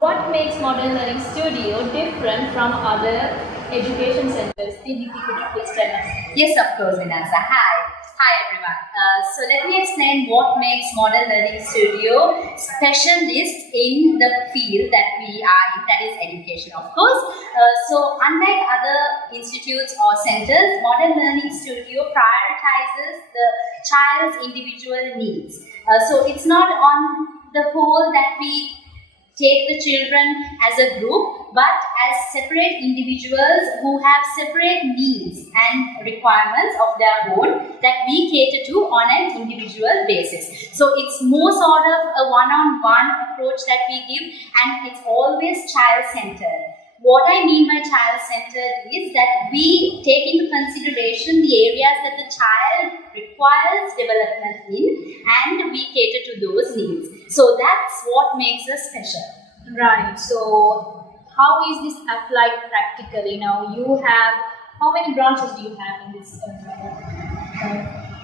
What makes Modern Learning Studio different from other education centers? Didi, could you please tell us? Yes, of course, Minaza. Hi everyone. So let me explain what makes Modern Learning Studio specialist in the field that we are in, that is education, of course. So unlike other institutes or centers, Modern Learning Studio prioritizes the child's individual needs. So it's not on the whole that we take the children as a group, but as separate individuals who have separate needs and requirements of their own that we cater to on an individual basis. So it's more sort of a one-on-one approach that we give, and it's always child-centered. What I mean by child-centered is that we take into consideration the areas that the child requires development in, and we cater to those needs. So that's what makes us special. Right. So how is this applied practically? Now you have, how many branches do you have in this?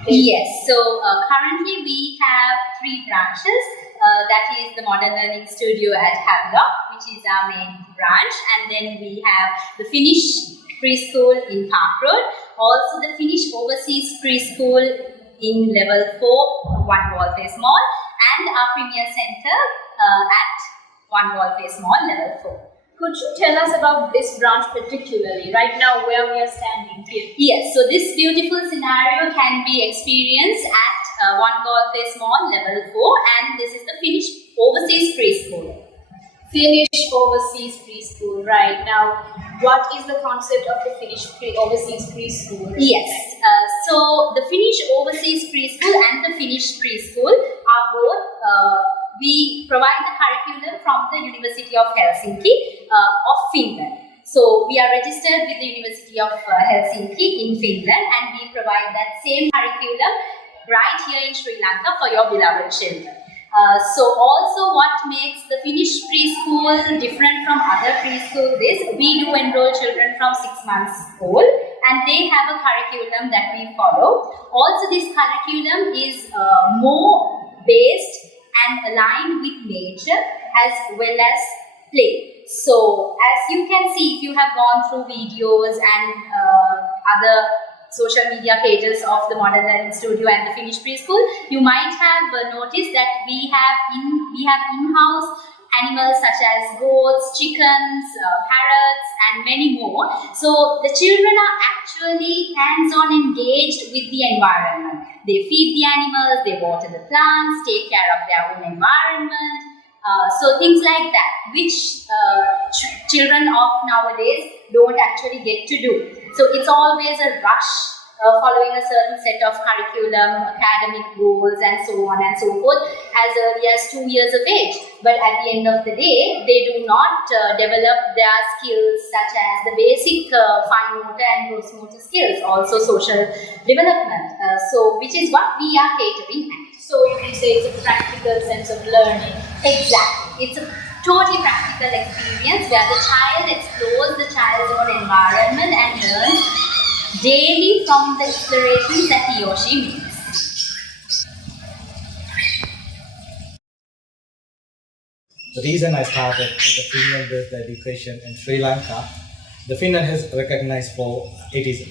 Yes. So currently we have 3 branches. That is the Modern Learning Studio at Havelock, which is our main branch, and then we have the Finnish preschool in Park Road, also the Finnish overseas preschool in level 4, One Wallface Mall, and our premier center at One Wallface Mall, level 4. Could you tell us about this branch particularly, right now where we are standing here? Yes, so this beautiful scenario can be experienced at One Wallface Mall, level 4, and this is the Finnish overseas preschool. Finnish overseas preschool, right. Now, what is the concept of the Finnish overseas preschool? Yes, so the Finnish overseas preschool and the Finnish preschool are both, we provide the curriculum from the University of Helsinki of Finland. So we are registered with the University of Helsinki in Finland, and we provide that same curriculum right here in Sri Lanka for your beloved children. So also what makes the Finnish preschool different from other preschools is we do enroll children from 6 months old, and they have a curriculum that we follow. Also this curriculum is more based and aligned with nature as well as play. So as you can see, if you have gone through videos and other social media pages of the Modern Learning Studio and the Finnish preschool, you might have noticed that we have in-house animals such as goats, chickens, parrots, and many more. So the children are actually hands-on engaged with the environment. They feed the animals, they water the plants, take care of their own environment. So things like that, which children of nowadays don't actually get to do. So it's always a rush following a certain set of curriculum, academic goals, and so on and so forth as early as 2 years of age. But at the end of the day, they do not develop their skills such as the basic fine motor and gross motor skills, also social development. So which is what we are catering at. So you can say it's a practical sense of learning. Exactly. It's a totally practical experience where the child explores the child's own environment and learns daily from the explorations that he or she makes. The reason I started the Finland-based education in Sri Lanka, the Finland has recognized for it is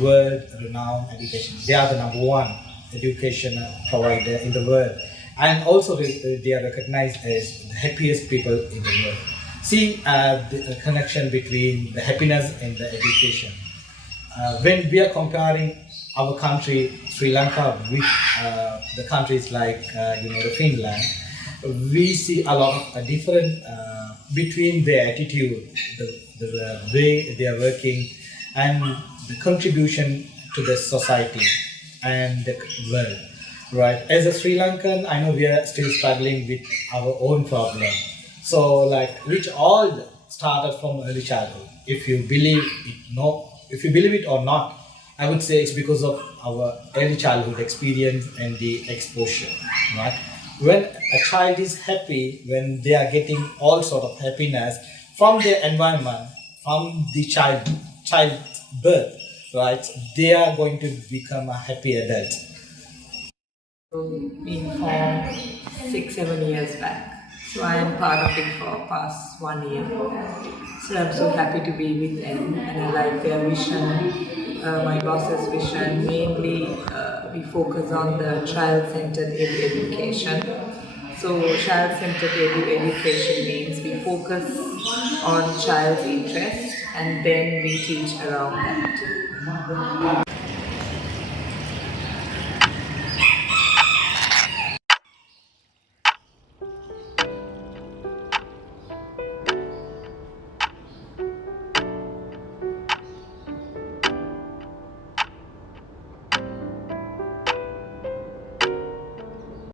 world-renowned education. They are the #1 education provider in the world, and also they are recognized as the happiest people in the world. See the connection between the happiness and the education. When we are comparing our country, Sri Lanka, with the countries like the Finland, we see a lot of different between their attitude, the way they are working, and the contribution to the society and the world. Right? As a Sri Lankan, I know we are still struggling with our own problem. So, which all started from early childhood. If you believe it or not, I would say it's because of our early childhood experience and the exposure. Right? When a child is happy, when they are getting all sort of happiness from their environment, from the child birth, right? They are going to become a happy adult. Been formed 6-7 years back. So I am part of it for past 1 year. So I'm so happy to be with them, and I like their vision, my boss's vision. Mainly, we focus on the child-centered education. So child-centered education means we focus on child's interest and then we teach around that.